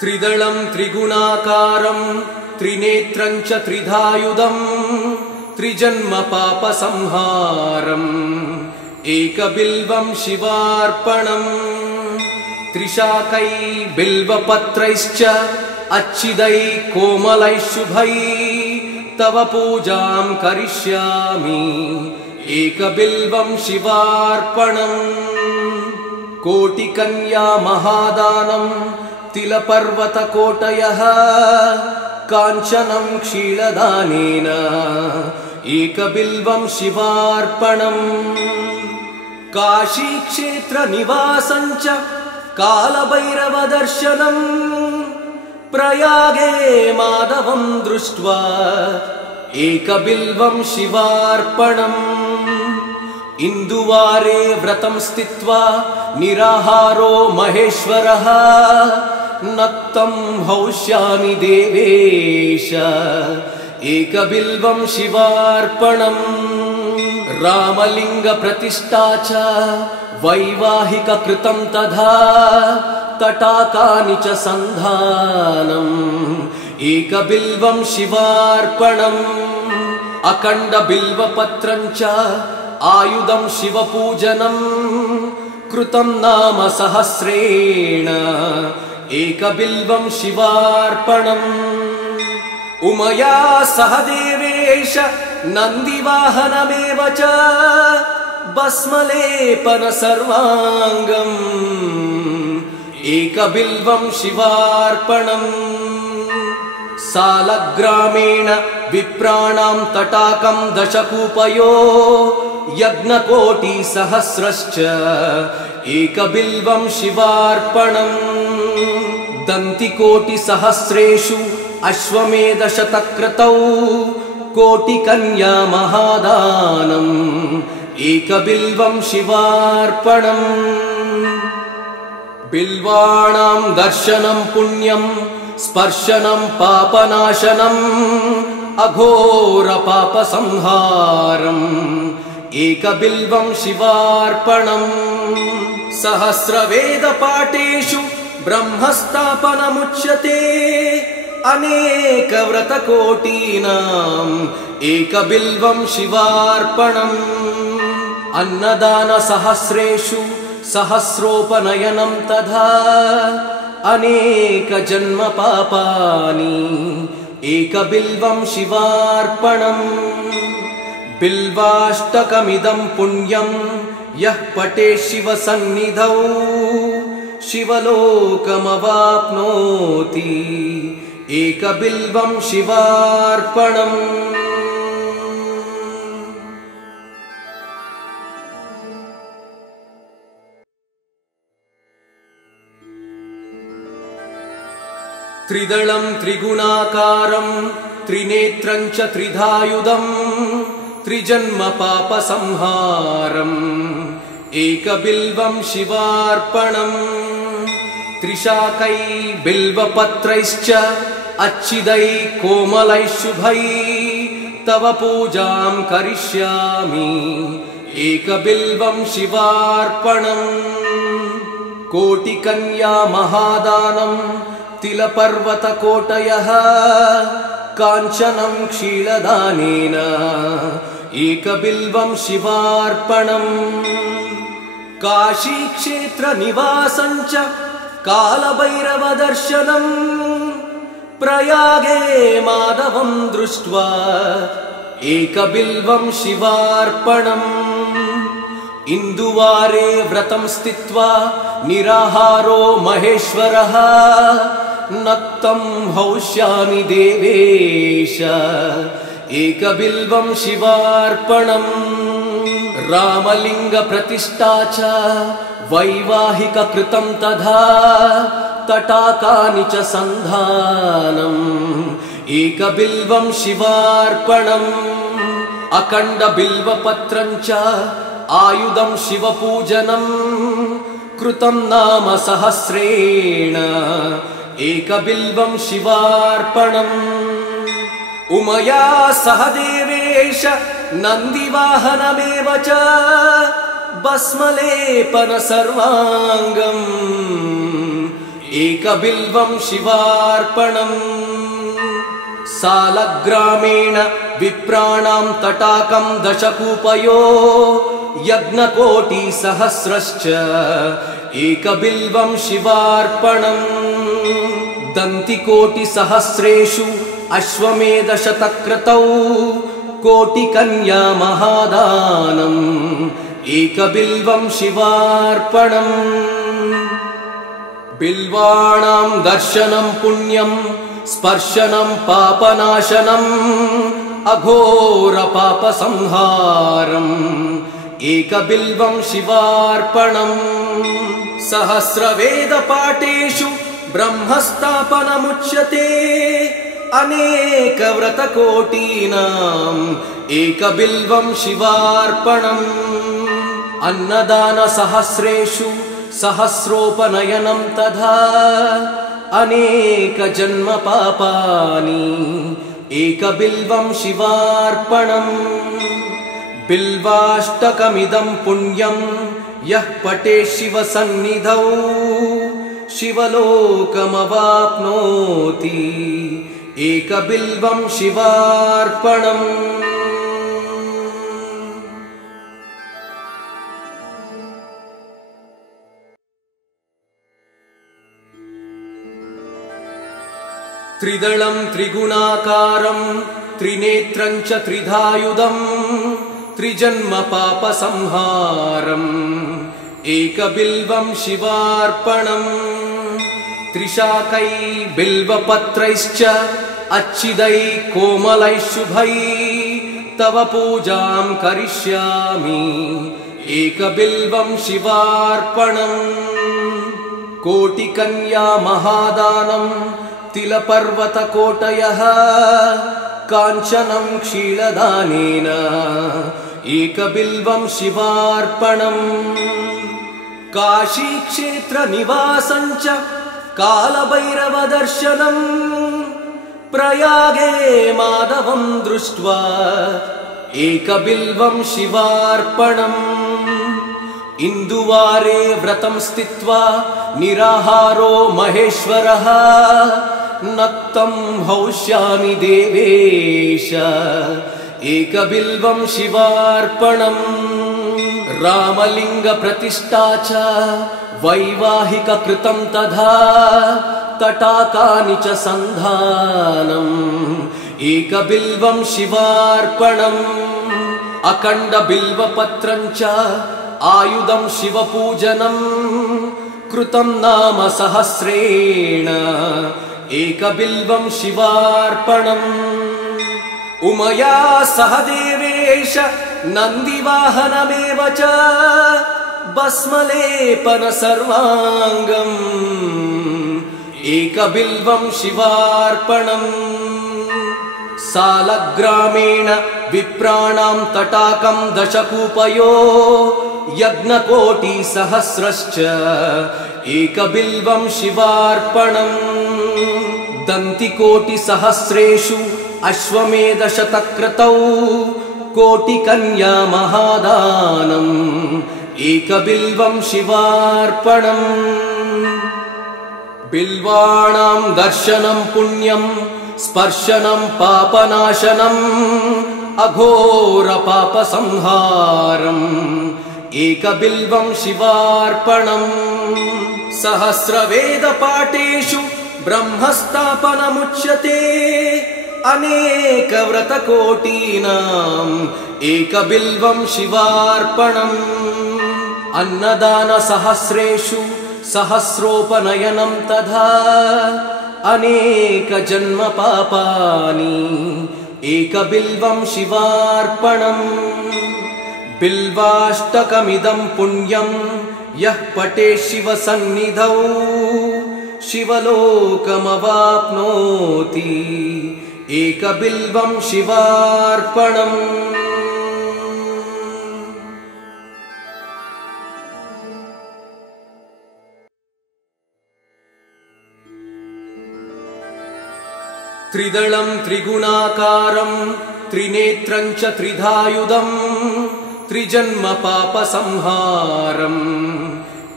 त्रिदलं त्रिगुणाकारं त्रिनेत्रं च त्रिधायुधं त्रिजन्म पापसंहारम् एकबिल्वं शिवार्पणम् त्रिशाकै बिल्वपत्रैश्च अच्छिदै कोमलै शुभै तव पूजां करिष्यामि एकबिल्वं शिवार्पणम् कोटिकन्या महादानं तिलपर्वतकोटयः काञ्चनं क्षीरदानेन एकबिल्वं शिवार्पणम् काशीक्षेत्रनिवासं च कालभैरवदर्शनम् प्रयागे माधवं दृष्ट्वा एकबिल्वं शिवार्पणम् इन्दुवारे व्रतं स्थित्वा निराहारो महेश्वरः नक्तं हौष्यामि देवेश एकबिल्वं शिवार्पणम् रामलिङ्गप्रतिष्ठा च वैवाहिककृतं तथा तटाकानि च सन्धानम् एकबिल्वं शिवार्पणम् अखण्डबिल्वपत्रं च आयुधं शिवपूजनम् कृतं नाम सहस्रेण एकबिल्वं शिवार्पणम् उमया सह देवेश नन्दिवाहनमेव च भस्मलेपन सर्वाङ्गम् एकबिल्वं शिवार्पणम् सालग्रामेण विप्राणां तटाकं दशकूपयो यज्ञकोटिसहस्रश्च एकबिल्वं शिवार्पणम् दन्तिकोटिसहस्रेषु अश्वमेधशतक्रतौ कोटिकन्या महादानम् एकबिल्वं शिवार्पणम् बिल्वाणां दर्शनं पुण्यं स्पर्शनं पापनाशनम् अघोरपापसंहारम् एकबिल्वं शिवार्पणम् सहस्रवेदपाठेषु ब्रह्मस्थापनमुच्यते अनेकव्रतकोटीनाम् एकबिल्वं शिवार्पणम् अन्नदानसहस्रेषु सहस्रोपनयनं तथा अनेकजन्मपापानि एकबिल्वं शिवार्पणम् बिल्वाष्टकमिदं पुण्यं यः पठेत् शिवसन्निधौ शिवलोकमवाप्नोति एकबिल्वं शिवार्पणम् त्रिदलं त्रिगुणाकारं त्रिनेत्रं च त्रिधायुधं त्रिजन्म पापसंहारम् एकबिल्वं शिवार्पणम् त्रिशाकै बिल्वपत्रैश्च अच्छिदै कोमलै शुभै तव पूजां करिष्यामि एकबिल्वं शिवार्पणम् कोटिकन्या महादानं तिलपर्वतकोटयः काञ्चनं क्षीरदानेन एकबिल्वं शिवार्पणम् काशीक्षेत्रनिवासं च कालभैरवदर्शनम् प्रयागे माधवं दृष्ट्वा एकबिल्वं शिवार्पणम् इन्दुवारे व्रतं स्थित्वा निराहारो महेश्वरः नक्तं हौष्यामि देवेश एकबिल्वं शिवार्पणम् रामलिङ्गप्रतिष्ठा च वैवाहिककृतं तथा तटाकानि च सन्धानम् एकबिल्वं शिवार्पणम् अखण्डबिल्वपत्रं च आयुधं शिवपूजनम् कृतं नाम सहस्रेण एकबिल्वं शिवार्पणम् उमया सह देवेश नन्दिवाहनमेव च भस्मलेपन सर्वाङ्गम् एकबिल्वं शिवार्पणम् सालग्रामेण विप्राणां तटाकं दशकूपयो यज्ञकोटिसहस्रश्च एकबिल्वं शिवार्पणम् दन्तिकोटिसहस्रेषु अश्वमेधशतक्रतौ कोटिकन्या महादानम् एकबिल्वं शिवार्पणम् बिल्वाणां दर्शनं पुण्यं स्पर्शनं पापनाशनम् अघोरपापसंहारम् एकबिल्वं शिवार्पणम् सहस्रवेदपाठेषु ब्रह्मस्थापनमुच्यते अनेकव्रतकोटीनाम् एकबिल्वं शिवार्पणम् अन्नदानसहस्रेषु सहस्रोपनयनं तथा अनेकजन्मपापानि एकबिल्वं शिवार्पणम् बिल्वाष्टकमिदं पुण्यं यः पठेत् शिवसन्निधौ शिवलोकमवाप्नोति एकबिल्वं शिवार्पणम् त्रिदलं त्रिगुणाकारं त्रिनेत्रं च त्रिधायुधम् त्रिजन्मपापसंहारम् एकबिल्वं शिवार्पणम् त्रिशाकै बिल्वपत्रैश्च अच्छिदै कोमलै शुभै तव पूजां करिष्यामि एकबिल्वं शिवार्पणम् कोटिकन्या महादानम् तिलपर्वतकोटयः काञ्चनं क्षीरदानेन एकबिल्वं शिवार्पणम् काशीक्षेत्रनिवासं च कालभैरवदर्शनम् प्रयागे माधवं दृष्ट्वा एकबिल्वं शिवार्पणम् इन्दुवारे व्रतं स्थित्वा निराहारो महेश्वरः नक्तं हौष्यामि देवेश एकबिल्वं शिवार्पणम् रामलिङ्गप्रतिष्ठा च वैवाहिककृतं तथा तटाकानि च सन्धानम् एकबिल्वं शिवार्पणम् अखण्डबिल्वपत्रं च आयुधं शिवपूजनम् कृतं नाम सहस्रेण एकबिल्वं शिवार्पणम् उमया सह देवेश नन्दिवाहनमेव च भस्मलेपन सर्वाङ्गम् एकबिल्वं शिवार्पणम् सालग्रामेण विप्राणां तटाकं दशकूपयो यज्ञकोटिसहस्रश्च एकबिल्वं शिवार्पणम् दन्तिकोटिसहस्रेषु अश्वमेधशतक्रतौ कोटिकन्या महादानम् एकबिल्वं शिवार्पणम् बिल्वाणां दर्शनं पुण्यं स्पर्शनं पापनाशनम् अघोरपापसंहारम् एकबिल्वं शिवार्पणम् सहस्रवेदपाठेषु ब्रह्मस्थापनमुच्यते अनेकव्रतकोटीनाम् एकबिल्वं शिवार्पणम् अन्नदानसहस्रेषु सहस्रोपनयनं तथा अनेकजन्मपापानि एकबिल्वं शिवार्पणम् बिल्वाष्टकमिदं पुण्यं यः पठेत् शिवसन्निधौ शिवलोकमवाप्नोति एकबिल्वं शिवार्पणम् त्रिदलं त्रिगुणाकारं त्रिनेत्रं च त्रिधायुधम् त्रिजन्मपापसंहारम्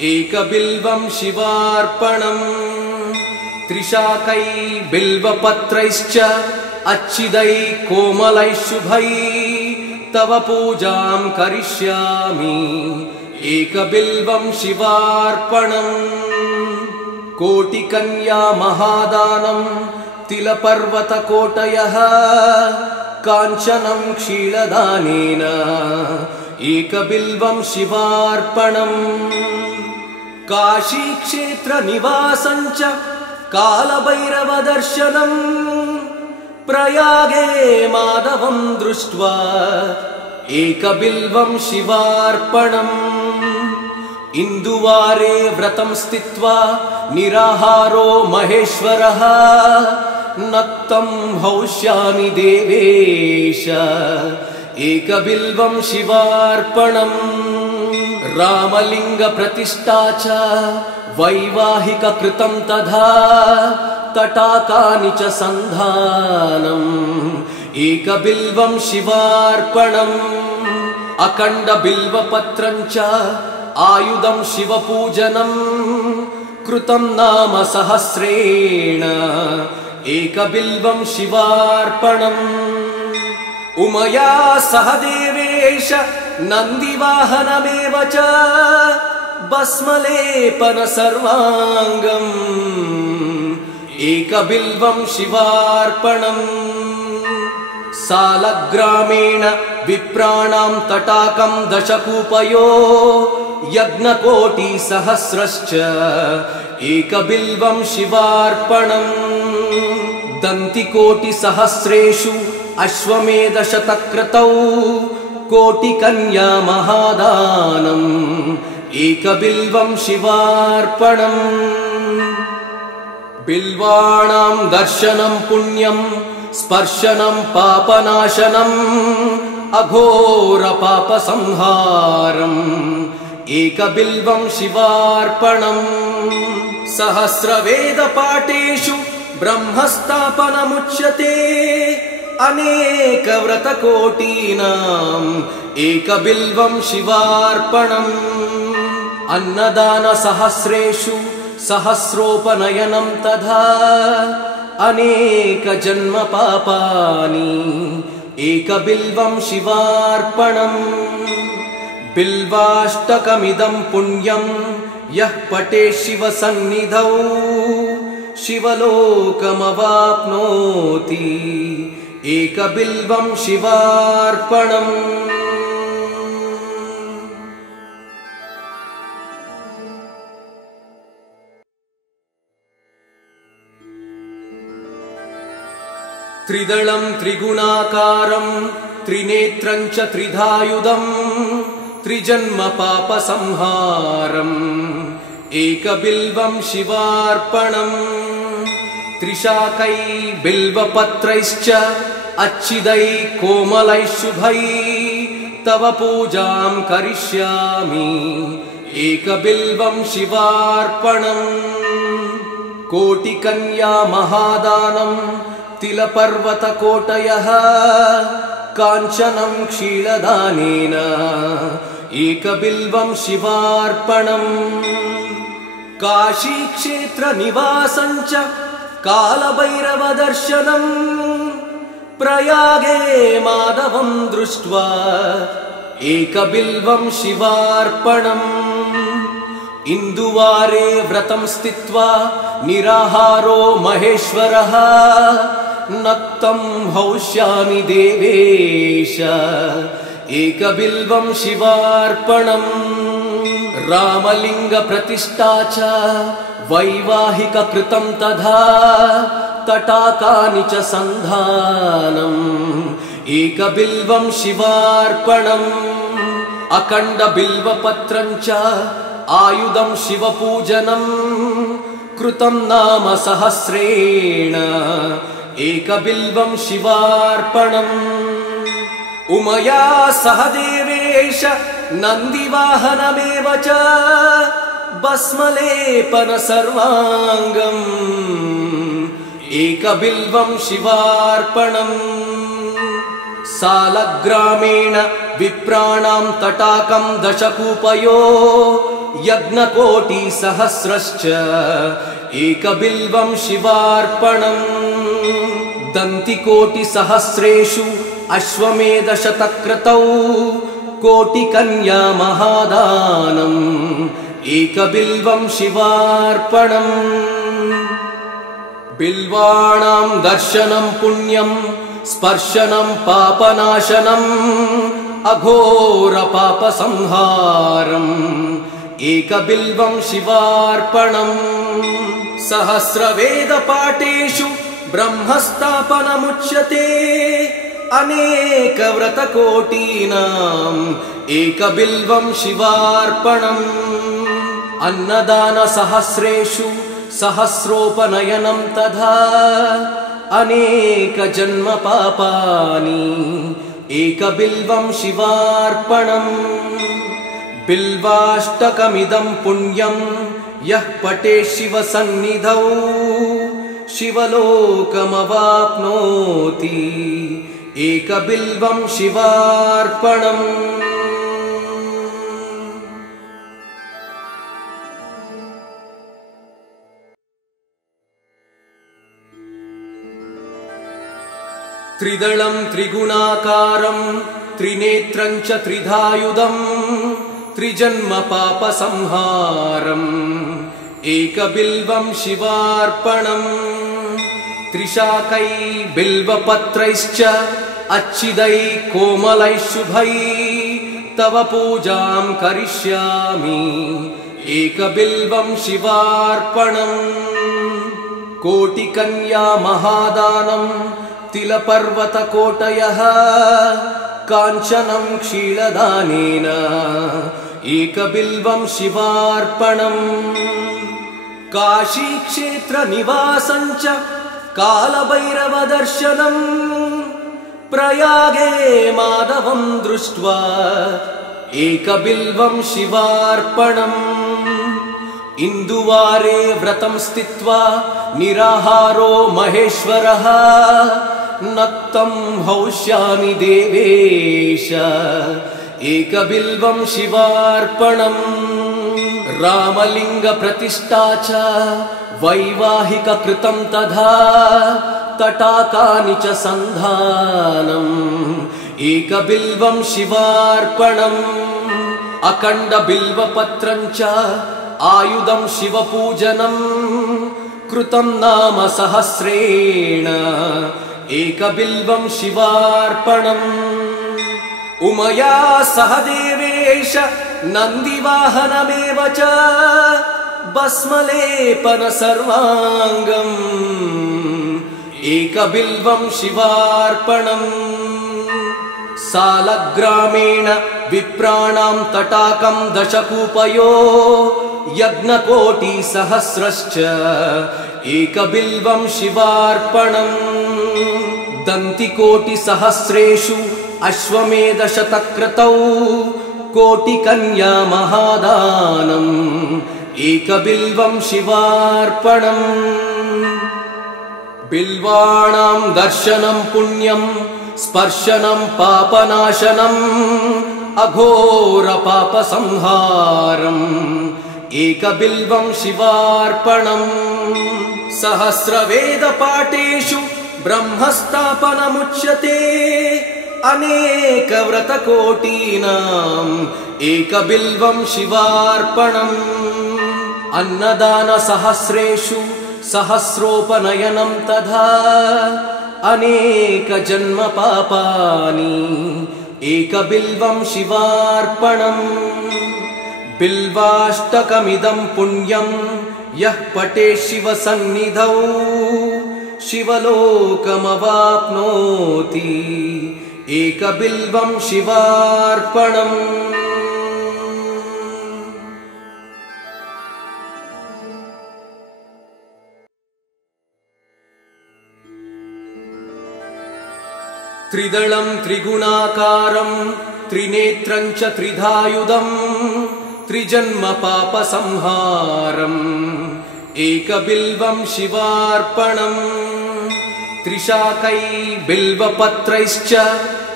एकबिल्वं शिवार्पणम् त्रिशाकै बिल्वपत्रैश्च अच्छिदै कोमलैः शुभै तव पूजां करिष्यामि एकबिल्वं शिवार्पणम् कोटिकन्या महादानं तिलपर्वतकोटयः काञ्चनं क्षीलदानेन एकबिल्वं शिवार्पणम् काशीक्षेत्रनिवासं च कालभैरवदर्शनम् प्रयागे माधवं दृष्ट्वा एकबिल्वं शिवार्पणम् इन्दुवारे व्रतं स्थित्वा निराहारो महेश्वरः नक्तं हौष्यामि देवेश एकबिल्वं शिवार्पणम् रामलिङ्गप्रतिष्ठा च वैवाहिककृतं तथा तटाकानि च सन्धानम् एकबिल्वं शिवार्पणम् अखण्डबिल्वपत्रं च आयुधं शिवपूजनम् कृतं नाम सहस्रेण एकबिल्वं शिवार्पणम् उमया सह देवेश नन्दिवाहनमेव च भस्मलेपन सर्वाङ्गम् एकबिल्वं शिवार्पणम् सालग्रामेण विप्राणां तटाकं दशकूपयो यज्ञकोटिसहस्रश्च एकबिल्वं शिवार्पणम् दन्तिकोटिसहस्रेषु अश्वमेधशतक्रतौ कोटिकन्या महादानम् एकबिल्वं शिवार्पणम् बिल्वाणां दर्शनं पुण्यं स्पर्शनं पापनाशनम् अघोरपापसंहारम् एकबिल्वं शिवार्पणम् सहस्रवेदपाठेषु ब्रह्मस्थापनमुच्यते अनेकव्रतकोटीनाम् एकबिल्वं शिवार्पणम् अन्नदानसहस्रेषु सहस्रोपनयनं तथा अनेकजन्मपापानि एकबिल्वं शिवार्पणम् बिल्वाष्टकमिदं पुण्यं यः पठेत् शिवसन्निधौ शिवलोकमवाप्नोति एकबिल्वं शिवार्पणम् त्रिदलं त्रिगुणाकारं त्रिनेत्रं च त्रिधायुधं त्रिजन्मपापसंहारम् एकबिल्वं शिवार्पणम् त्रिशाकै बिल्वपत्रैश्च अच्छिदै कोमलैः शुभै तव पूजां करिष्यामि एकबिल्वं शिवार्पणम् कोटिकन्या महादानं तिलपर्वतकोटयः काञ्चनं क्षीलदानेन एकबिल्वं शिवार्पणम् काशीक्षेत्रनिवासं च कालभैरवदर्शनम् प्रयागे माधवं दृष्ट्वा एकबिल्वं शिवार्पणम् इन्दुवारे व्रतं स्थित्वा निराहारो महेश्वरः नक्तं हौष्यामि देवेश एकबिल्वं शिवार्पणम् रामलिङ्गप्रतिष्ठा च वैवाहिककृतं तथा तटाकानि च सन्धानम् एकबिल्वं शिवार्पणम् अखण्डबिल्वपत्रं च आयुधं शिवपूजनम् कृतं नाम सहस्रेण एकबिल्वं शिवार्पणम् उमया सह देवेश नन्दिवाहनमेव च भस्मलेपन सर्वाङ्गम् एकबिल्वं शिवार्पणम् सालग्रामेण विप्राणां तटाकं दशकूपयो यज्ञकोटिसहस्रश्च एकबिल्वं शिवार्पणम् दन्तिकोटिसहस्रेषु अश्वमेधशतक्रतौ कोटिकन्या महादानम् एकबिल्वं शिवार्पणम् बिल्वाणां दर्शनं पुण्यं स्पर्शनं पापनाशनम् अघोरपापसंहारम् एकबिल्वं शिवार्पणम् सहस्रवेदपाठेषु ब्रह्मस्थापनमुच्यते अनेकव्रतकोटीनाम् एकबिल्वं शिवार्पणम् अन्नदानसहस्रेषु सहस्रोपनयनं तथा अनेकजन्मपापानि एकबिल्वं शिवार्पणम् बिल्वाष्टकमिदं पुण्यं यः पठेत् शिवसन्निधौ शिवलोकमवाप्नोति एकबिल्वं शिवार्पणम् त्रिदलं त्रिगुणाकारं त्रिनेत्रं च त्रिधायुधं त्रिजन्मपापसंहारम् एकबिल्वं शिवार्पणम् त्रिशाकै बिल्वपत्रैश्च अच्छिदै कोमलै शुभै तव पूजां करिष्यामि एकबिल्वं शिवार्पणम् कोटिकन्या महादानं तिलपर्वतकोटयः काञ्चनं क्षीरदानेन एकबिल्वं शिवार्पणम् काशीक्षेत्रनिवासं च कालभैरवदर्शनम् प्रयागे माधवं दृष्ट्वा एकबिल्वं शिवार्पणम् इन्दुवारे व्रतं स्थित्वा निराहारो महेश्वरः नक्तं हौष्यामि देवेश एकबिल्वं शिवार्पणम् रामलिङ्गप्रतिष्ठा च वैवाहिककृतं तथा तटाकानि च सन्धानम् एकबिल्वं शिवार्पणम् अखण्डबिल्वपत्रं च आयुधं शिवपूजनं कृतं नाम सहस्रेण एकबिल्वं शिवार्पणम् उमया सह देवेश नन्दिवाहनमेव च भस्मलेपन सर्वाङ्गम् एकबिल्वं शिवार्पणम् सालग्रामेण विप्राणां तटाकं दशकूपयो यज्ञकोटिसहस्रश्च एकबिल्वं शिवार्पणम् दन्तिकोटिसहस्रेषु अश्वमेधशतक्रतौ कोटिकन्या महादानम् एकबिल्वं शिवार्पणम् बिल्वाणां दर्शनं पुण्यं स्पर्शनं पापनाशनम् अघोरपापसंहारम् एकबिल्वं शिवार्पणम् सहस्रवेदपाठेषु ब्रह्मस्थापनमुच्यते अनेकव्रतकोटीनाम् एकबिल्वं शिवार्पणम् अन्नदानसहस्रेषु सहस्रोपनयनं तथा अनेकजन्मपापानि एकबिल्वं शिवार्पणम् बिल्वाष्टकमिदं पुण्यं यः पठेत् शिवसन्निधौ शिवलोकमवाप्नोति एकबिल्वं शिवार्पणम् त्रिदलं त्रिगुणाकारं त्रिनेत्रं च त्रिधायुधं त्रिजन्मपापसंहारम् एकबिल्वं शिवार्पणम् त्रिशाकै बिल्वपत्रैश्च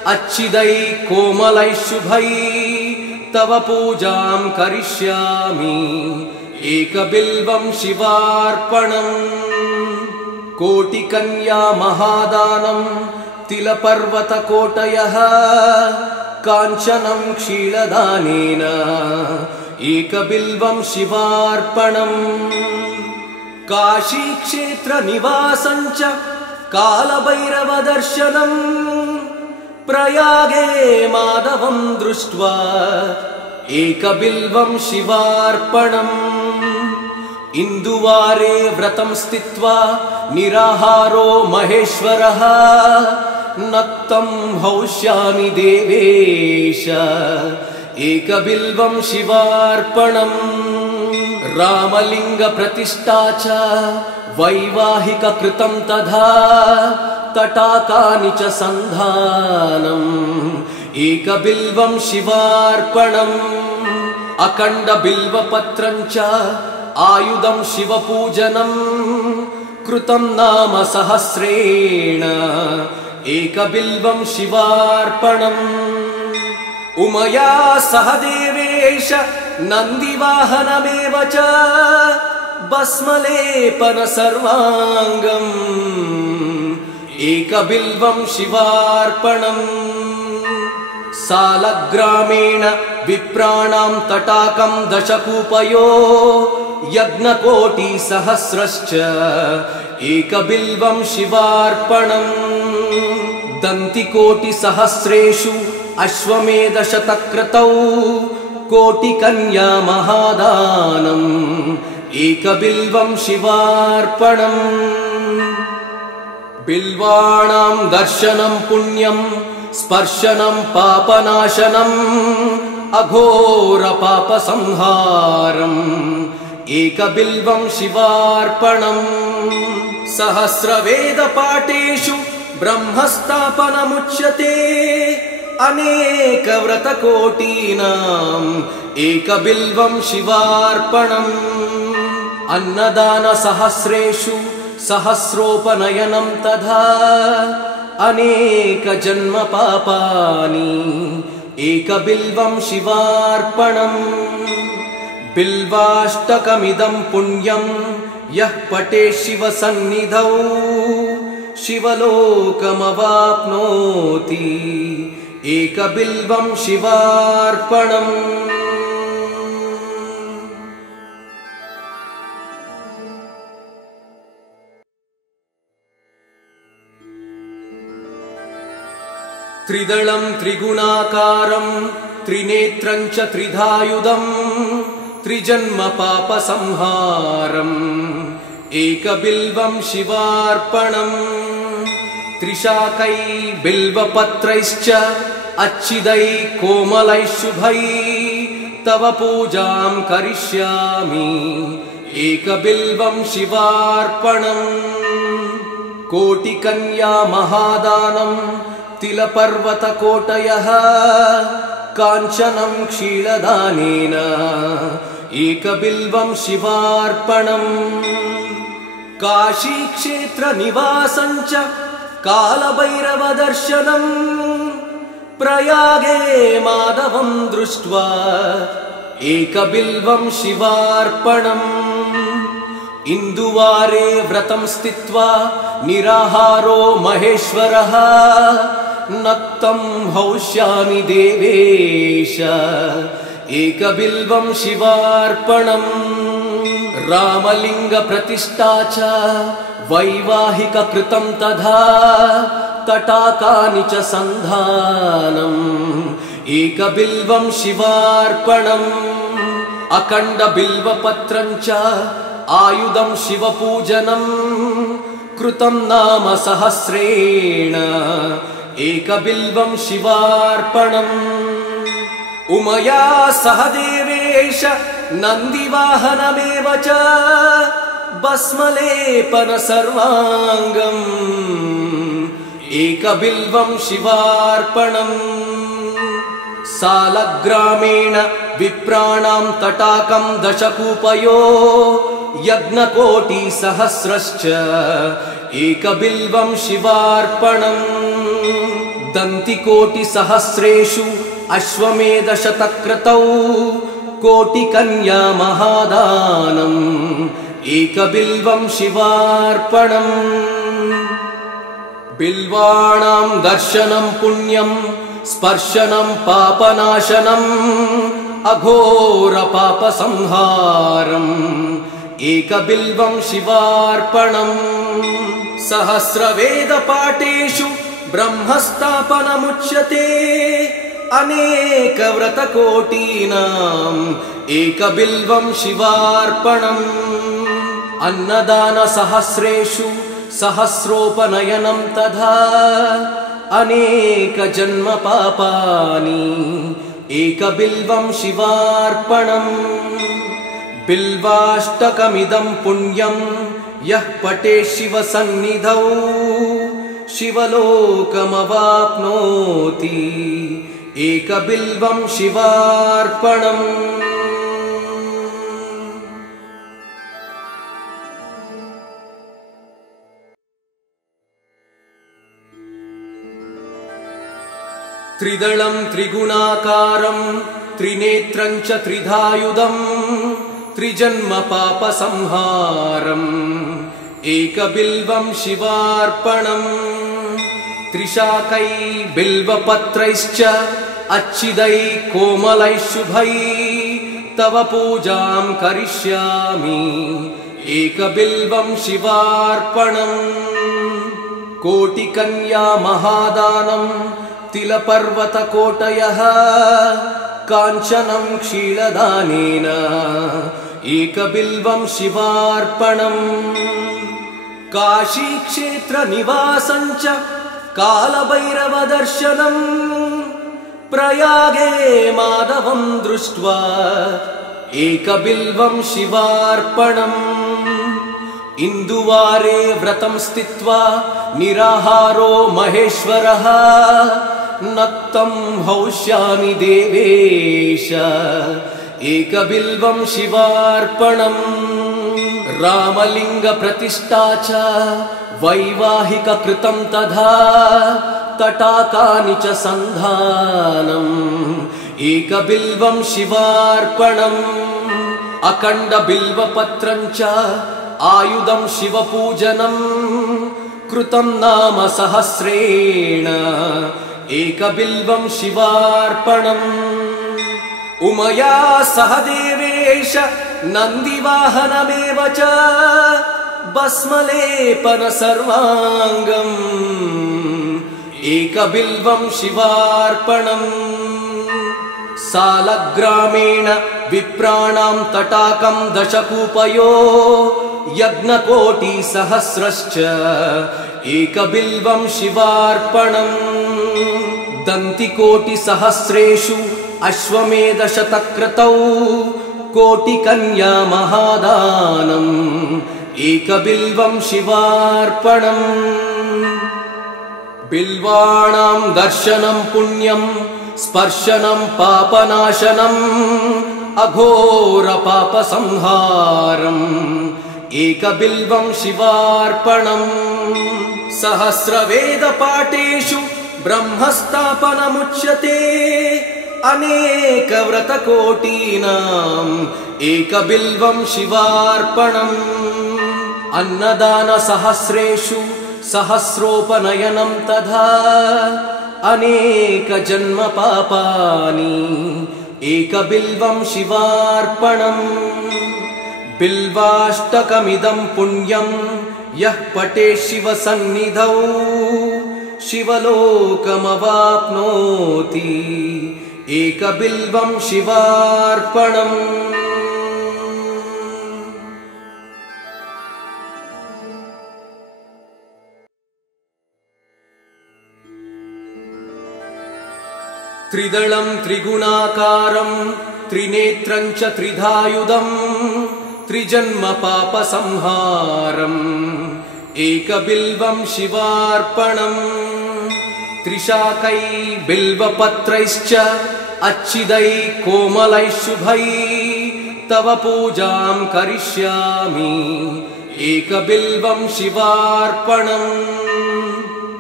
अच्छिदै कोमलै शुभै तव पूजां करिष्यामि एकबिल्वं शिवार्पणम् कोटिकन्या महादानं तिलपर्वतकोटयः काञ्चनं क्षीरदानेन एकबिल्वं शिवार्पणम् काशीक्षेत्रनिवासं च कालभैरवदर्शनम् प्रयागे माधवं दृष्ट्वा एकबिल्वं शिवार्पणम् इन्दुवारे व्रतं स्थित्वा निराहारो महेश्वरः नक्तं हौष्यामि देवेश एकबिल्वं शिवार्पणम् रामलिङ्गप्रतिष्ठा च वैवाहिककृतं तथा तटाकानि च सन्धानम् एकबिल्वं शिवार्पणम् अखण्डबिल्वपत्रं च आयुधं शिवपूजनम् कृतं नाम सहस्रेण एकबिल्वं शिवार्पणम् उमया सह देवेश नन्दिवाहनमेव च भस्मलेपन सर्वाङ्गम् एकबिल्वं शिवार्पणम् सालग्रामेण विप्राणां तटाकं दशकूपयो यज्ञकोटिसहस्रश्च एकबिल्वं शिवार्पणम् दन्तिकोटिसहस्रेषु अश्वमेधशतक्रतौ कोटिकन्या महादानम् एकबिल्वं शिवार्पणम् बिल्वाणां दर्शनं पुण्यं स्पर्शनं पापनाशनम् अघोरपापसंहारम् एकबिल्वं शिवार्पणम् सहस्रवेदपाठेषु ब्रह्मस्थापनमुच्यते अनेकव्रतकोटीनाम् एकबिल्वं शिवार्पणम् अन्नदानसहस्रेषु सहस्रोपनयनं तथा अनेकजन्मपापानि एकबिल्वं शिवार्पणम् बिल्वाष्टकमिदं पुण्यं यः पठेत् शिवसन्निधौ शिवलोकमवाप्नोति एकबिल्वं शिवार्पणम् त्रिदलं त्रिगुणाकारं त्रिनेत्रं च त्रिधायुधम् त्रिजन्मपापसंहारम् एकबिल्वं शिवार्पणम् त्रिशाकै बिल्वपत्रैश्च अच्छिदै कोमलै शुभै तव पूजां करिष्यामि एकबिल्वं शिवार्पणम् कोटिकन्या महादानं तिलपर्वतकोटयः काञ्चनं क्षीरदानेन एकबिल्वं शिवार्पणम् काशीक्षेत्रनिवासं च कालभैरवदर्शनम् प्रयागे माधवं दृष्ट्वा एकबिल्वं शिवार्पणम् इन्दुवारे व्रतं स्थित्वा निराहारो महेश्वरः नक्तं हौष्यामि देवेश एकबिल्वं शिवार्पणम् रामलिङ्गप्रतिष्ठा च वैवाहिककृतं तथा तटाकानि च सन्धानम् एकबिल्वं शिवार्पणम् अखण्डबिल्वपत्रं च आयुधं शिवपूजनम् कृतं नाम सहस्रेण एकबिल्वं शिवार्पणम् उमया सह देवेश नन्दिवाहनमेव च भस्मलेपन सर्वाङ्गम् एकबिल्वं शिवार्पणम् सालग्रामेण विप्राणां तटाकं दशकूपयो यज्ञकोटिसहस्रश्च एकबिल्वं शिवार्पणम् दन्तिकोटिसहस्रेषु अश्वमेधशतक्रतौ कोटिकन्या महादानम् एकबिल्वं शिवार्पणम् बिल्वाणां दर्शनं पुण्यं स्पर्शनं पापनाशनम् अघोरपापसंहारम् एकबिल्वं शिवार्पणम् सहस्रवेदपाठेषु ब्रह्मस्थापनमुच्यते अनेकव्रतकोटीनाम् एकबिल्वं शिवार्पणम् अन्नदानसहस्रेषु सहस्रोपनयनं तथा अनेकजन्मपापानि एकबिल्वं शिवार्पणम् बिल्वाष्टकमिदं पुण्यं यः पठेत् शिवसन्निधौ शिवलोकमवाप्नोति एकबिल्वं शिवार्पणम् त्रिदलं त्रिगुणाकारं त्रिनेत्रं च त्रिधायुधम् त्रिजन्मपापसंहारम् एकबिल्वं शिवार्पणम् त्रिशाकै बिल्वपत्रैश्च अच्छिदै कोमलै शुभै तव पूजां करिष्यामि एकबिल्वं शिवार्पणम् कोटिकन्या महादानम् तिलपर्वतकोटयः काञ्चनं क्षीरदानेन एकबिल्वं शिवार्पणम् काशीक्षेत्रनिवासं च कालभैरवदर्शनम् प्रयागे माधवं दृष्ट्वा एकबिल्वं शिवार्पणम् इन्दुवारे व्रतं स्थित्वा निराहारो महेश्वरः नक्तं हौष्यामि देवेश एकबिल्वं शिवार्पणम् रामलिङ्गप्रतिष्ठा च वैवाहिककृतं तथा तटाकानि च सन्धानम् एकबिल्वं शिवार्पणम् अखण्डबिल्वपत्रं च आयुधं शिवपूजनम् कृतं नाम सहस्रेण एकबिल्वं शिवार्पणम् उमया सह देवेश नन्दिवाहनमेव च भस्मलेपन सर्वाङ्गम् एकबिल्वं शिवार्पणम् सालग्रामेण विप्राणां तटाकं दशकूपयो यज्ञकोटिसहस्रश्च एकबिल्वं शिवार्पणम् दन्तिकोटिसहस्रेषु अश्वमेधशतक्रतौ कोटिकन्या महादानम् एकबिल्वं शिवार्पणम् बिल्वाणां दर्शनं पुण्यं स्पर्शनं पापनाशनम् अघोरपापसंहारम् एकबिल्वं शिवार्पणम् सहस्रवेदपाठेषु ब्रह्मस्थापनमुच्यते अनेकव्रतकोटीनाम् एकबिल्वं शिवार्पणम् अन्नदानसहस्रेषु सहस्रोपनयनं तथा अनेकजन्मपापानि एकबिल्वं शिवार्पणम् बिल्वाष्टकमिदं पुण्यं यः पठेत् शिवसन्निधौ शिवलोकमवाप्नोति एकबिल्वं शिवार्पणम् त्रिदलं त्रिगुणाकारं त्रिनेत्रं च त्रिधायुधम् त्रिजन्मपापसंहारम् एकबिल्वं शिवार्पणम् त्रिशाकै बिल्वपत्रैश्च अच्छिदै कोमलै शुभै तव पूजां करिष्यामि एकबिल्वं शिवार्पणम्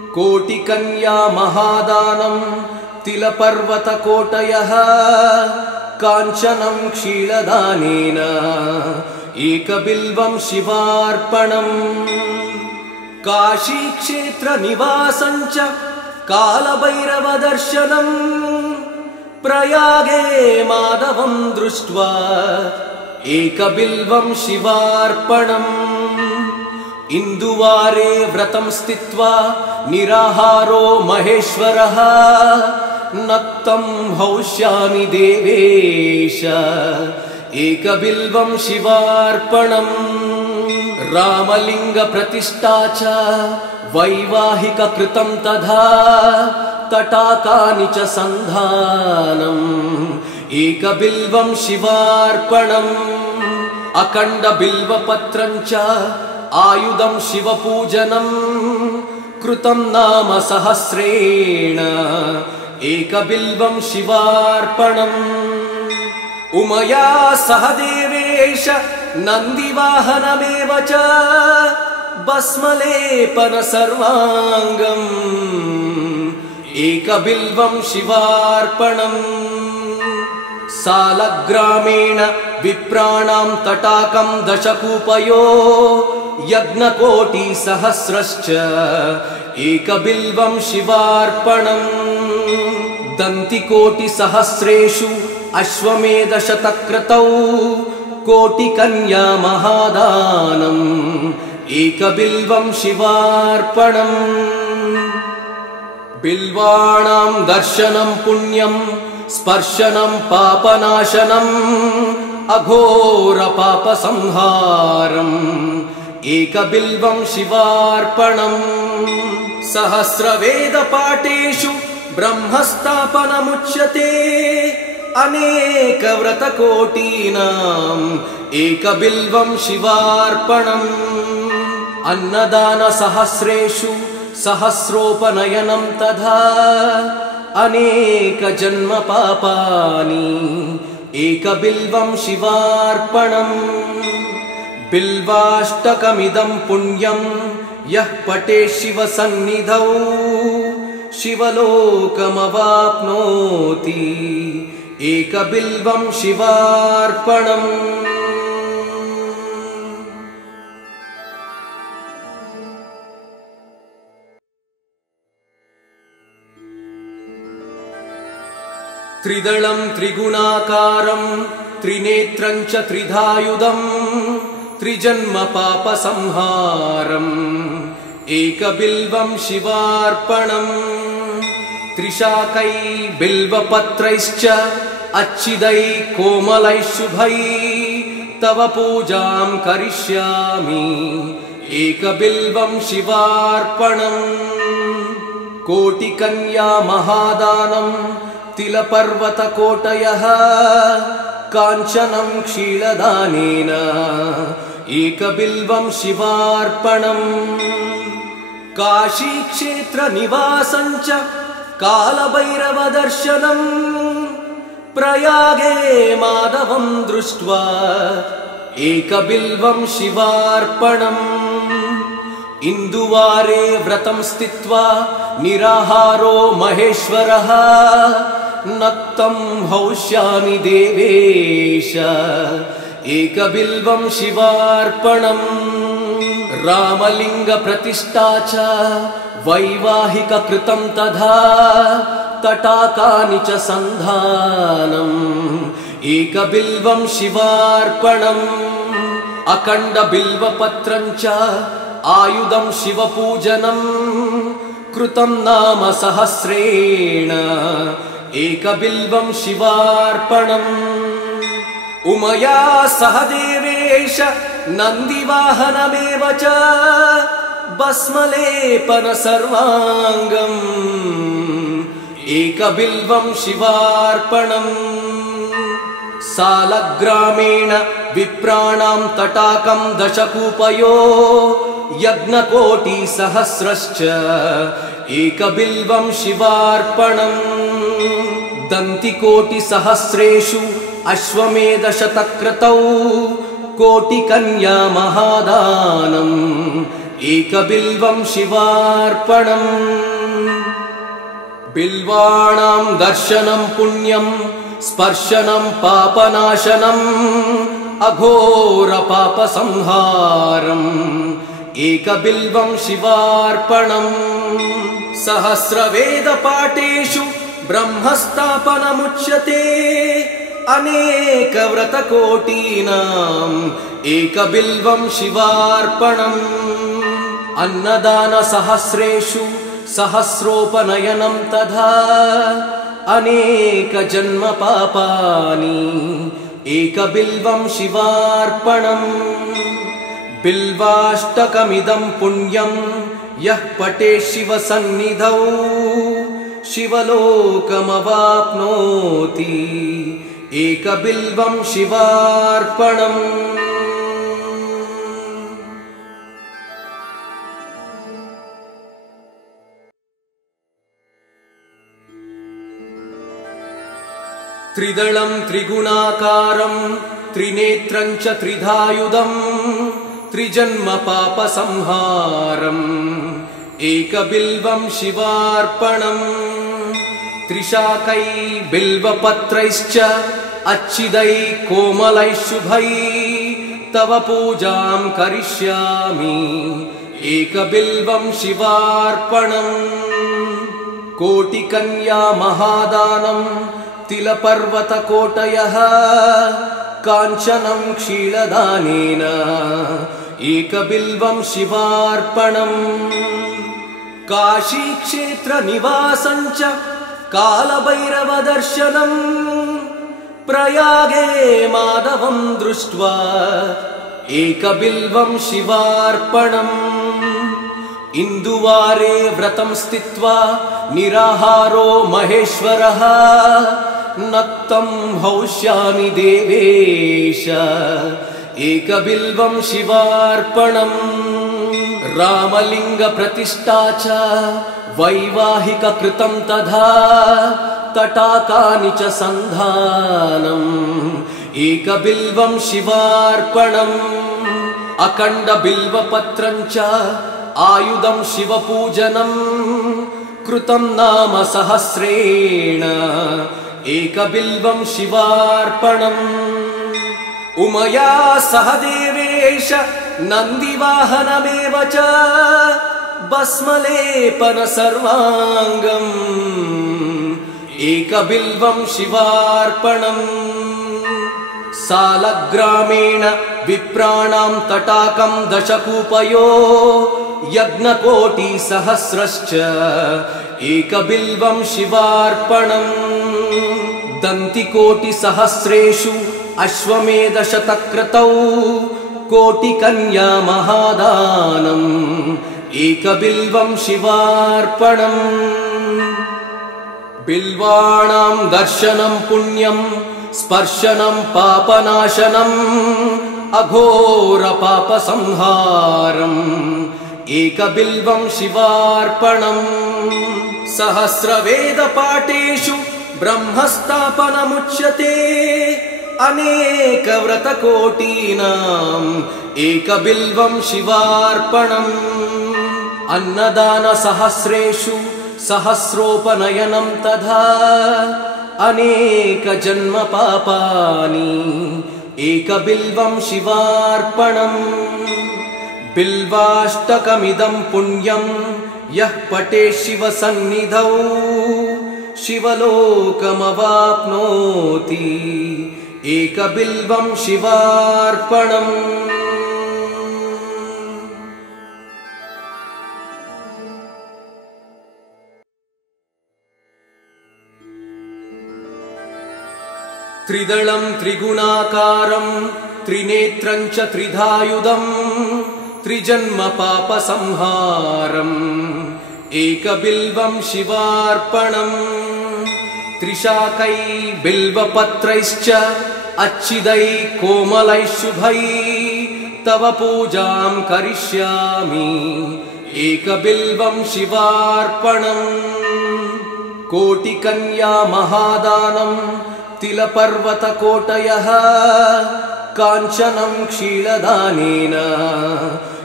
कोटिकन्या महादानं तिलपर्वतकोटयः काञ्चनं क्षीरदानेन एकबिल्वं शिवार्पणम् काशीक्षेत्रनिवासं च कालभैरवदर्शनम् प्रयागे माधवं दृष्ट्वा एकबिल्वं शिवार्पणम् इन्दुवारे व्रतं स्थित्वा निराहारो महेश्वरः नक्तं हौष्यामि देवेश एकबिल्वं शिवार्पणम् रामलिङ्गप्रतिष्ठा च वैवाहिककृतं तथा तटाकानि च सन्धानम् एकबिल्वं शिवार्पणम् अखण्डबिल्वपत्रं च आयुधं शिवपूजनं कृतं नाम सहस्रेण एकबिल्वं शिवार्पणम् उमया सह देवेश नन्दिवाहनमेव च भस्मलेपन सर्वाङ्गम् एकबिल्वं शिवार्पणम् सालग्रामेण विप्राणां तटाकं दशकूपयो यज्ञकोटिसहस्रश्च एकबिल्वं शिवार्पणम् दन्तिकोटिसहस्रेषु अश्वमेधशतक्रतौ कोटिकन्या महादानम् एकबिल्वं शिवार्पणम् बिल्वाणां दर्शनं पुण्यं स्पर्शनं पापनाशनम् अघोरपापसंहारम् एकबिल्वं शिवार्पणम् सहस्रवेदपाठेषु ब्रह्मस्थापनमुच्यते अनेकव्रतकोटीनाम् एकबिल्वं शिवार्पणम् अन्नदानसहस्रेषु सहस्रोपनयनं तथा अनेकजन्मपापानि एकबिल्वं शिवार्पणम् बिल्वाष्टकमिदं पुण्यं यः पठेत् शिवसन्निधौ शिवलोकमवाप्नोति एकबिल्वं शिवार्पणम् त्रिदलं त्रिगुणाकारं त्रिनेत्रं च त्रिधायुधं त्रिजन्मपापसंहारम् एकबिल्वं शिवार्पणम् त्रिशाकै बिल्वपत्रैश्च अच्छिदै कोमलै शुभै तव पूजां करिष्यामि एकबिल्वं शिवार्पणम् कोटिकन्या महादानं तिलपर्वतकोटयः काञ्चनं क्षीरदानेन एकबिल्वं शिवार्पणम् काशीक्षेत्रनिवासं च कालभैरवदर्शनम् प्रयागे माधवं दृष्ट्वा एकबिल्वं शिवार्पणम् इन्दुवारे व्रतं स्थित्वा निराहारो महेश्वरः नक्तं हौष्यामि देवेश एकबिल्वं शिवार्पणम् रामलिङ्गप्रतिष्ठा च वैवाहिककृतं तथा तटाकानि च सन्धानम् एकबिल्वं शिवार्पणम् अखण्डबिल्वपत्रं च आयुधं शिवपूजनं कृतं नाम सहस्रेण एकबिल्वं शिवार्पणम् उमया सह देवेश नन्दिवाहनमेव च भस्मलेपन सर्वाङ्गम् एकबिल्वं शिवार्पणम् सालग्रामेण विप्राणां तटाकं दशकूपयो यज्ञकोटिसहस्रश्च एकबिल्वं शिवार्पणम् दन्तिकोटिसहस्रेषु अश्वमेधशतक्रतौ कोटिकन्या महादानम् एकबिल्वं शिवार्पणम् बिल्वाणां दर्शनं पुण्यं स्पर्शनं पापनाशनम् अघोरपापसंहारम् एकबिल्वं शिवार्पणम् सहस्रवेदपाठेषु ब्रह्मस्थापनमुच्यते अनेकव्रतकोटीनाम् एकबिल्वं शिवार्पणम् अन्नदानसहस्रेषु सहस्रोपनयनं तथा अनेकजन्मपापानि एकबिल्वं शिवार्पणम् बिल्वाष्टकमिदं पुण्यं यः पठेत् शिवसन्निधौ शिवलोकमवाप्नोति एकबिल्वं शिवार्पणम् त्रिदलं त्रिगुणाकारं त्रिनेत्रं च त्रिधायुधम् त्रिजन्मपापसंहारम् एकबिल्वं शिवार्पणम् त्रिशाकै बिल्वपत्रैश्च अच्छिदै कोमलै शुभै तव पूजां करिष्यामि एकबिल्वं शिवार्पणम् कोटिकन्या महादानं तिलपर्वतकोटयः काञ्चनं क्षीरदानेन एकबिल्वं शिवार्पणम् काशीक्षेत्रनिवासं च कालभैरवदर्शनम् प्रयागे माधवं दृष्ट्वा एकबिल्वं शिवार्पणम् इन्दुवारे व्रतं स्थित्वा निराहारो महेश्वरः नक्तं हौष्यामि देवेश एकबिल्वं शिवार्पणम् रामलिङ्गप्रतिष्ठा च वैवाहिककृतं तथा तटाकानि च सन्धानम् एकबिल्वं शिवार्पणम् अखण्डबिल्वपत्रं च आयुधं शिवपूजनम् कृतं नाम सहस्रेण एकबिल्वं शिवार्पणम् उमया सह देवेश नन्दिवाहनमेव च भस्मलेपन सर्वाङ्गम् एकबिल्वं शिवार्पणम् सालग्रामेण विप्राणां तटाकं दशकूपयो यज्ञकोटिसहस्रश्च एकबिल्वं शिवार्पणम् दन्तिकोटिसहस्रेषु अश्वमेधशतक्रतौ कोटिकन्या महादानम् एकबिल्वं शिवार्पणम् बिल्वाणां दर्शनं पुण्यं स्पर्शनं पापनाशनम् अघोरपापसंहारम् एकबिल्वं शिवार्पणम् सहस्रवेदपाठेषु ब्रह्मस्थापनमुच्यते अनेकव्रतकोटीनाम् एकबिल्वं शिवार्पणम् अन्नदानसहस्रेषु सहस्रोपनयनं तथा अनेकजन्मपापानि एकबिल्वं शिवार्पणम् बिल्वाष्टकमिदं पुण्यं यः पठेत् शिवसन्निधौ शिवलोकमवाप्नोति एकबिल्वं शिवार्पणम् त्रिदलं त्रिगुणाकारं त्रिनेत्रं च त्रिधायुधम् त्रिजन्मपापसंहारम् एकबिल्वं शिवार्पणम् त्रिशाकै बिल्वपत्रैश्च अच्छिदै कोमलै शुभै तव पूजां करिष्यामि एकबिल्वं शिवार्पणम् कोटिकन्या महादानं तिलपर्वतकोटयः काञ्चनं क्षीरदानेन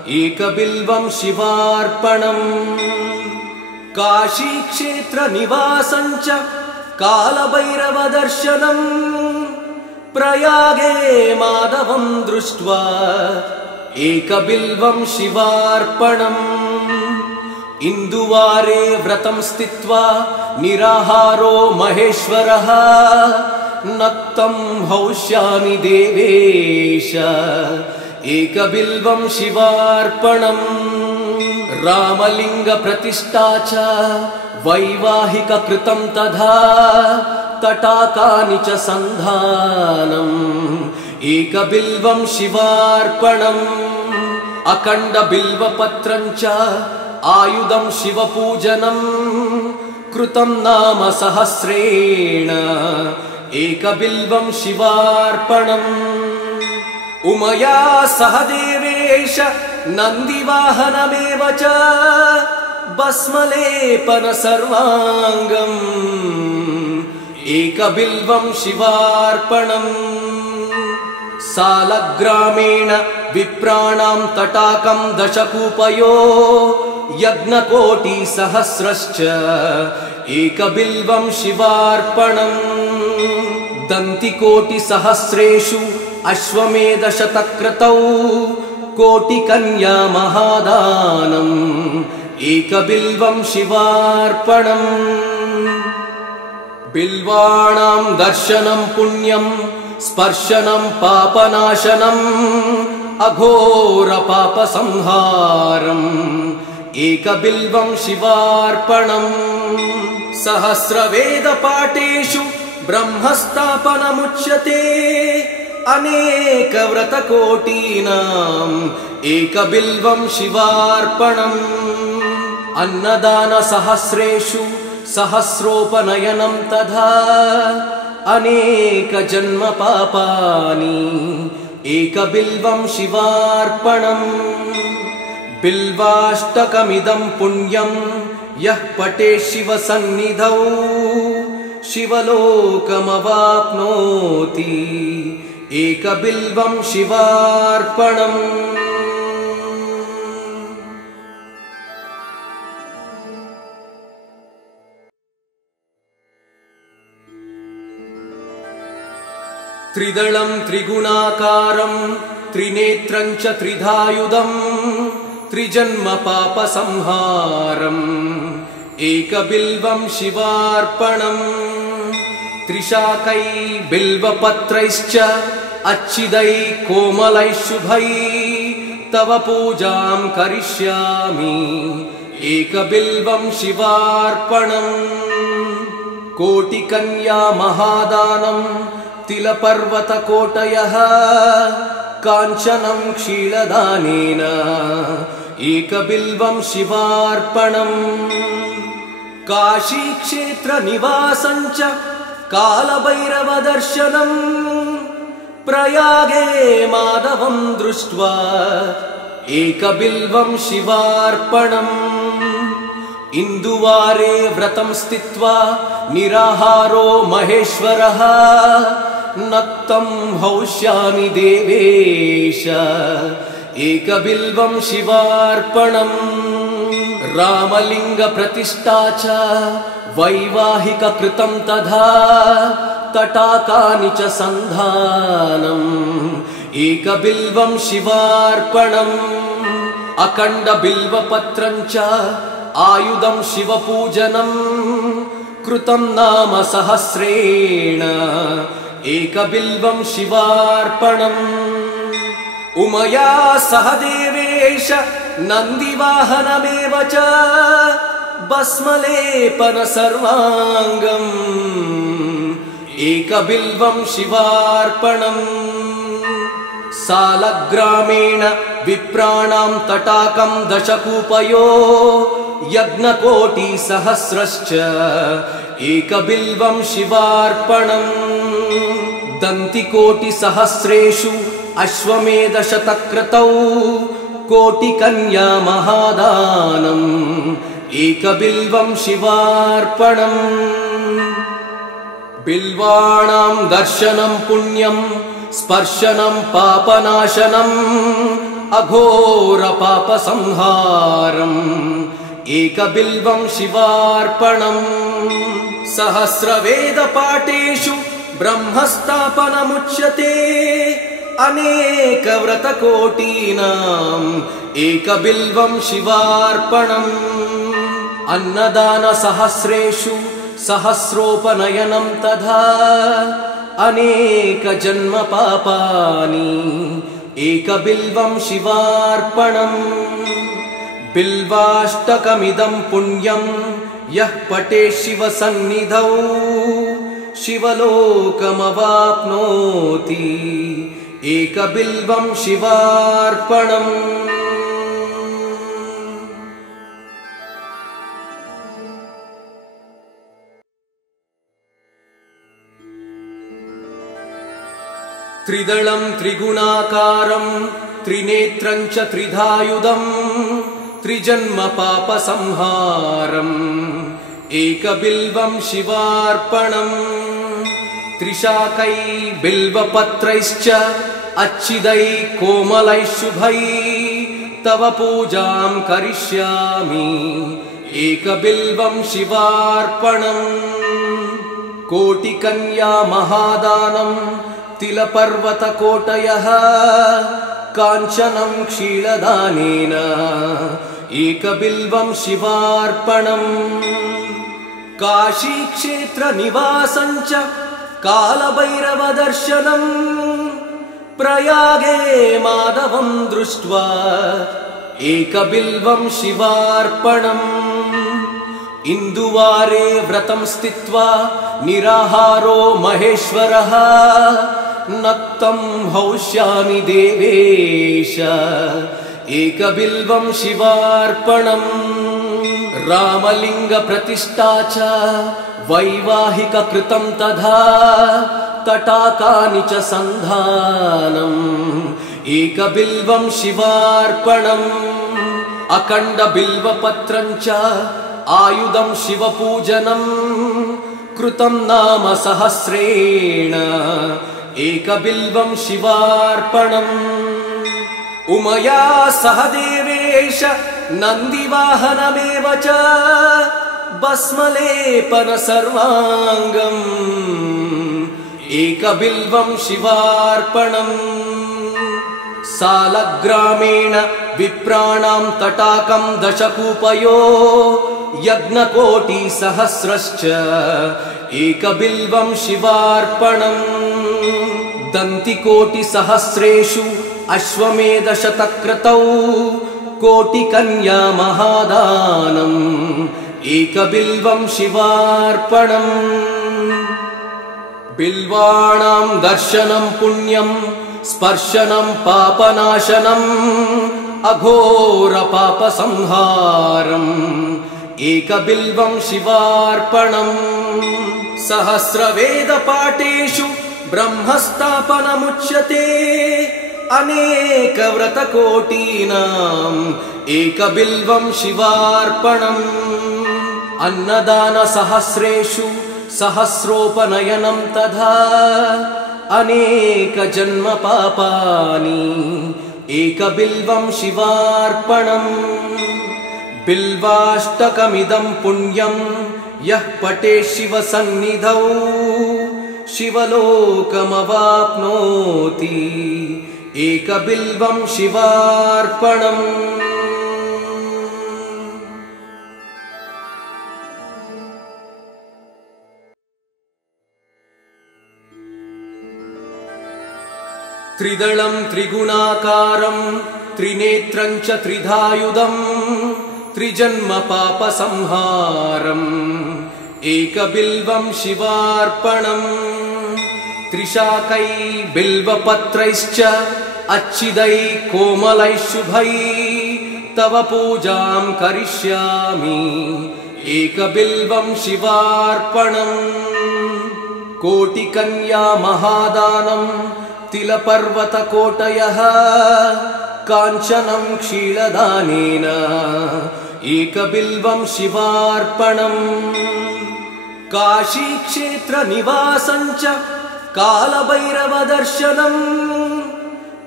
एकबिल्वं शिवार्पणम् काशीक्षेत्रनिवासं च कालभैरवदर्शनम् प्रयागे माधवं दृष्ट्वा एकबिल्वं शिवार्पणम् इन्दुवारे व्रतं स्थित्वा निराहारो महेश्वरः नक्तं हौष्यामि देवेश एकबिल्वं शिवार्पणम् रामलिङ्गप्रतिष्ठा च वैवाहिककृतं तथा तटाकानि च सन्धानम् एकबिल्वं शिवार्पणम् अखण्डबिल्वपत्रं च आयुधं शिवपूजनम् कृतं नाम सहस्रेण एकबिल्वं शिवार्पणम् उमया सह देवेश नन्दिवाहनमेव च भस्मलेपन सर्वाङ्गम् एकबिल्वं शिवार्पणम् सालग्रामेण विप्राणां तटाकं दशकूपयो यज्ञकोटिसहस्रश्च एकबिल्वं शिवार्पणम् दन्तिकोटिसहस्रेषु अश्वमेधशतक्रतौ कोटिकन्या महादानम् एकबिल्वं शिवार्पणम् बिल्वाणां दर्शनं पुण्यं स्पर्शनं पापनाशनम् अघोरपापसंहारम् एकबिल्वं शिवार्पणम् सहस्रवेदपाठेषु ब्रह्मस्थापनमुच्यते अनेकव्रतकोटीनाम् एकबिल्वं शिवार्पणम् अन्नदानसहस्रेषु सहस्रोपनयनं तथा अनेकजन्मपापानि एकबिल्वं शिवार्पणम् बिल्वाष्टकमिदं पुण्यं यः पठे शिवसन्निधौ शिवलोकमवाप्नोति एकबिल्वं शिवार्पणम् त्रिदलं त्रिगुणाकारं त्रिनेत्रं च त्रिधायुधम् त्रिजन्मपापसंहारम् एकबिल्वं शिवार्पणम् त्रिशाकै बिल्वपत्रैश्च अच्छिदै कोमलै शुभै तव पूजां करिष्यामि एकबिल्वं शिवार्पणम् कोटिकन्या महादानं तिलपर्वतकोटयः काञ्चनं क्षीरदानेन एकबिल्वं शिवार्पणम् काशीक्षेत्रनिवासं च कालभैरवदर्शनम् प्रयागे माधवं दृष्ट्वा एकबिल्वं शिवार्पणम् इन्दुवारे व्रतं स्थित्वा निराहारो महेश्वरः नक्तं हौष्यामि देवेश एकबिल्वं शिवार्पणम् रामलिङ्गप्रतिष्ठा च वैवाहिककृतं तथा तटाकानि च सन्धानम् एकबिल्वं शिवार्पणम् अखण्डबिल्वपत्रं च आयुधं शिवपूजनम् कृतं नाम सहस्रेण एकबिल्वं शिवार्पणम् उमया सह देवेश नन्दिवाहनमेव च भस्मलेपन सर्वाङ्गम् एकबिल्वं शिवार्पणम् सालग्रामेण विप्राणां तटाकं दशकूपयो यज्ञकोटिसहस्रश्च एकबिल्वं शिवार्पणम् दन्तिकोटिसहस्रेषु अश्वमेधशतक्रतौ कोटिकन्या महादानम् एकबिल्वं शिवार्पणम् बिल्वाणां दर्शनं पुण्यं स्पर्शनं पापनाशनम् अघोरपापसंहारम् एकबिल्वं शिवार्पणम् सहस्रवेदपाठेषु ब्रह्मस्थापनमुच्यते अनेकव्रतकोटीनाम् एकबिल्वं शिवार्पणम् अन्नदानसहस्रेषु सहस्रोपनयनं तथा अनेकजन्मपापानि एकबिल्वं शिवार्पणम् बिल्वाष्टकमिदं पुण्यं यः पठेत् शिवसन्निधौ शिवलोकमवाप्नोति एकबिल्वं शिवार्पणम् त्रिदलं त्रिगुणाकारं त्रिनेत्रं च त्रिधायुधं त्रिजन्मपापसंहारम् एकबिल्वं शिवार्पणम् त्रिशाकै बिल्वपत्रैश्च अच्छिदै कोमलैः शुभै तव पूजां करिष्यामि एकबिल्वं शिवार्पणम् कोटिकन्या महादानं तिलपर्वतकोटयः काञ्चनं क्षीरदानेन एकबिल्वं शिवार्पणम् काशीक्षेत्रनिवासं च कालभैरवदर्शनम् प्रयागे माधवं दृष्ट्वा एकबिल्वं शिवार्पणम् इन्दुवारे व्रतं स्थित्वा निराहारो महेश्वरः नक्तं हौष्यामि देवेश एकबिल्वं शिवार्पणम् रामलिङ्गप्रतिष्ठा च वैवाहिककृतं तथा तटाकानि च सन्धानम् एकबिल्वं शिवार्पणम् अखण्डबिल्वपत्रं च आयुधं शिवपूजनम् कृतं नाम सहस्रेण एकबिल्वं शिवार्पणम् उमया सह देवेश नन्दिवाहनमेव च भस्मलेपन सर्वाङ्गम् एकबिल्वं शिवार्पणम् सालग्रामेण विप्राणां तटाकं दशकूपयो यज्ञकोटिसहस्रश्च एकबिल्वं शिवार्पणम् दन्तिकोटिसहस्रेषु अश्वमेधशतक्रतौ कोटिकन्या महादानम् एकबिल्वं शिवार्पणम् बिल्वाणां दर्शनं पुण्यं स्पर्शनं पापनाशनम् अघोरपापसंहारम् एकबिल्वं शिवार्पणम् सहस्रवेदपाठेषु ब्रह्मस्थापनमुच्यते अनेकव्रतकोटीनाम् एकबिल्वं शिवार्पणम् अन्नदानसहस्रेषु सहस्रोपनयनं तथा अनेकजन्मपापानि एकबिल्वं शिवार्पणम् बिल्वाष्टकमिदं पुण्यं यः पठेत् शिवसन्निधौ शिवलोकमवाप्नोति एकबिल्वं शिवार्पणम् त्रिदलं त्रिगुणाकारं त्रिनेत्रं च त्रिधायुधं त्रिजन्मपापसंहारम् एकबिल्वं शिवार्पणम् त्रिशाकै बिल्वपत्रैश्च अच्छिदै कोमलैः शुभै तव पूजां करिष्यामि एकबिल्वं शिवार्पणम् कोटिकन्या महादानं तिलपर्वतकोटयः काञ्चनं क्षीरदानेन एकबिल्वं शिवार्पणम् काशीक्षेत्रनिवासं च कालभैरवदर्शनम्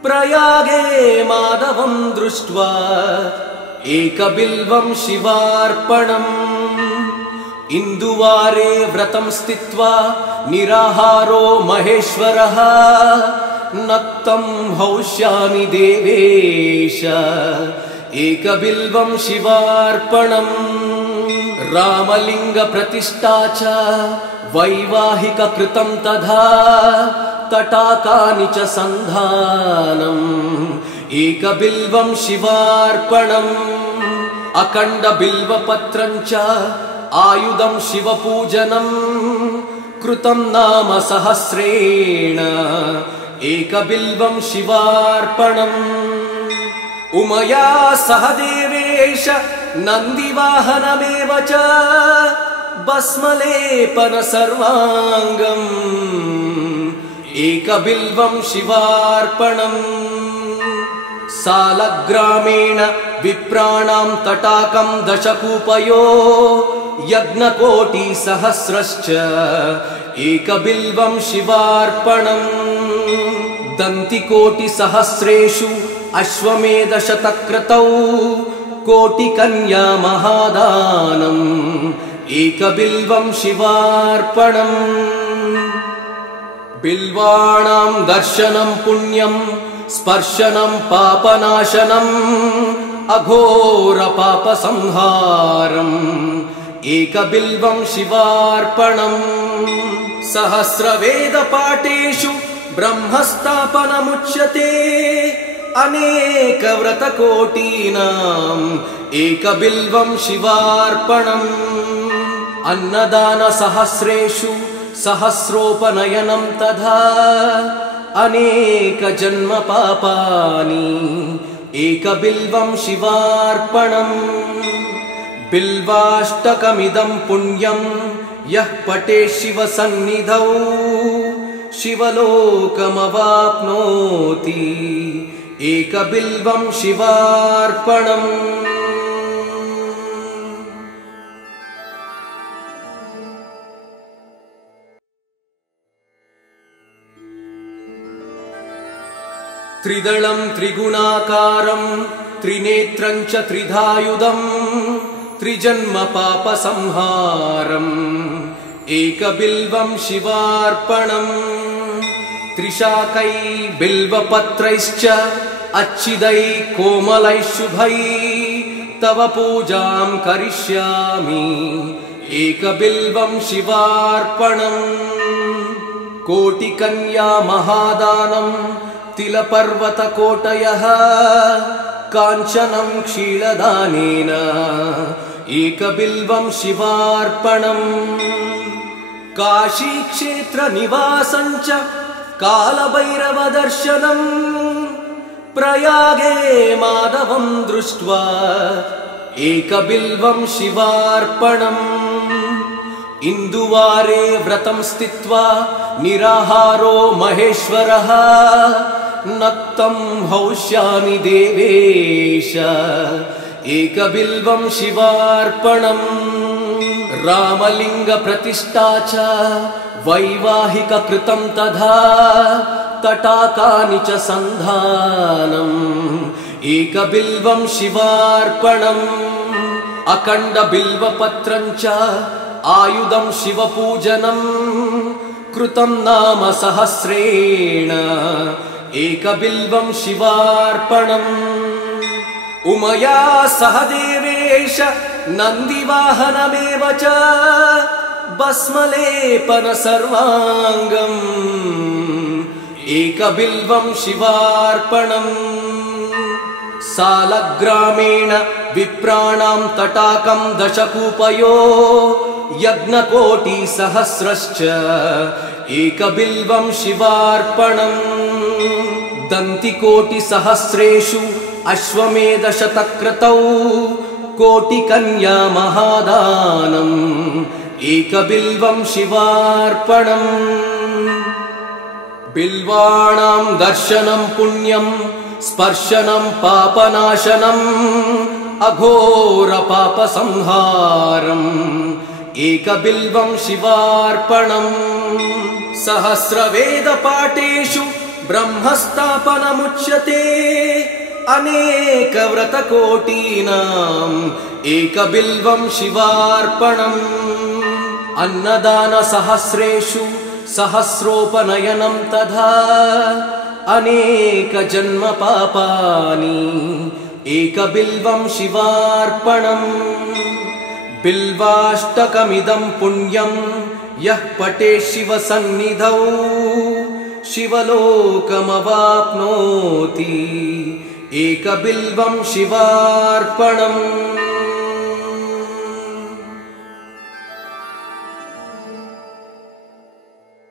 प्रयागे माधवं दृष्ट्वा एकबिल्वं शिवार्पणम् इन्दुवारे व्रतं स्थित्वा निराहारो महेश्वरः नक्तं हौष्यामि देवेश एकबिल्वं शिवार्पणम् रामलिंग प्रतिष्ठा च वैवाहिक कृतं तथा तटाकानि च सन्धानम् एकबिल्वं शिवार्पणम् अखण्ड बिल्वपत्रं च आयुधं शिवपूजनम् कृतं नाम सहस्रेण एकबिल्वं शिवार्पणम् उमया सह देवेश नन्दिवाहनमेव च भस्मलेपन सर्वाङ्गम् एकबिल्वं शिवार्पणम् सालग्रामेण विप्राणां तटाकं दशकूपयो यज्ञकोटिसहस्रश्च एकबिल्वं शिवार्पणम् दन्तिकोटिसहस्रेषु अश्वमेधशतक्रतौ कोटिकन्या महादानम् एकबिल्वं शिवार्पणम् बिल्वाणां दर्शनं पुण्यं स्पर्शनं पापनाशनम् अघोर पापसंहारम् एकबिल्वं शिवार्पणम् सहस्रवेदपाठेषु ब्रह्मस्थापनमुच्यते अनेक व्रतकोटीनाम् एकबिल्वं शिवार्पणम् अन्नदान सहस्रेषु सहस्रोपनयनं तथा अनेक जन्म पापानि एकबिल्वं शिवार्पणम् बिल्वाष्टकमिदं पुण्यं यः पठेत् शिवसन्निधौ शिवलोकमवाप्नोति एकबिल्वं शिवार्पणम् त्रिदलं त्रिगुणाकारं त्रिनेत्रं च त्रिधायुधं त्रिजन्म पापसंहारम् एकबिल्वं शिवार्पणम् त्रिशाकै बिल्वपत्रैश्च अच्छिदै कोमलै शुभै तव पूजां करिष्यामि एकबिल्वं शिवार्पणम् कोटिकन्या महादानं तिलपर्वतकोटयः काञ्चनं क्षीरदानेन एकबिल्वं शिवार्पणम् काशीक्षेत्रनिवासं च कालभैरवदर्शनम् प्रयागे माधवं दृष्ट्वा एकबिल्वं शिवार्पणम् इन्दुवारे व्रतं स्थित्वा निराहारो महेश्वरः नक्तं हौष्यामि देवेश एकबिल्वं शिवार्पणम् रामलिंग प्रतिष्ठा च वैवाहिक कृतं तथा तटाकानि च सन्धानम् एकबिल्वं शिवार्पणम् अखण्ड बिल्वपत्रं च आयुधं शिवपूजनम् कृतं नाम सहस्रेण एकबिल्वं शिवार्पणम् उमया सह देवेश नन्दिवाहनमेव च भस्मलेपन सर्वाङ्गम् एकबिल्वं शिवार्पणम् सालग्रामेण विप्राणां तटाकं दशकूपयो यज्ञकोटिसहस्रश्च एकबिल्वं शिवार्पणम् दन्तिकोटिसहस्रेषु अश्वमेधशतक्रतौ कोटिकन्या महादानम् एकबिल्वं शिवार्पणम् बिल्वाणां दर्शनं पुण्यं स्पर्शनं पापनाशनम् अघोर पापसंहारम् एकबिल्वं शिवार्पणम् सहस्रवेदपाठेषु ब्रह्मस्थापनमुच्यते अनेकव्रतकोटीनाम् एकबिल्वं शिवार्पणम् अन्नदानसहस्रेषु सहस्रोपनयनं तथा अनेकजन्मपापानि एकबिल्वं शिवार्पणम् बिल्वाष्टकमिदं पुण्यं यः पठेत् शिवसन्निधौ शिवलोकमवाप्नोति एकबिल्वं शिवार्पणम्।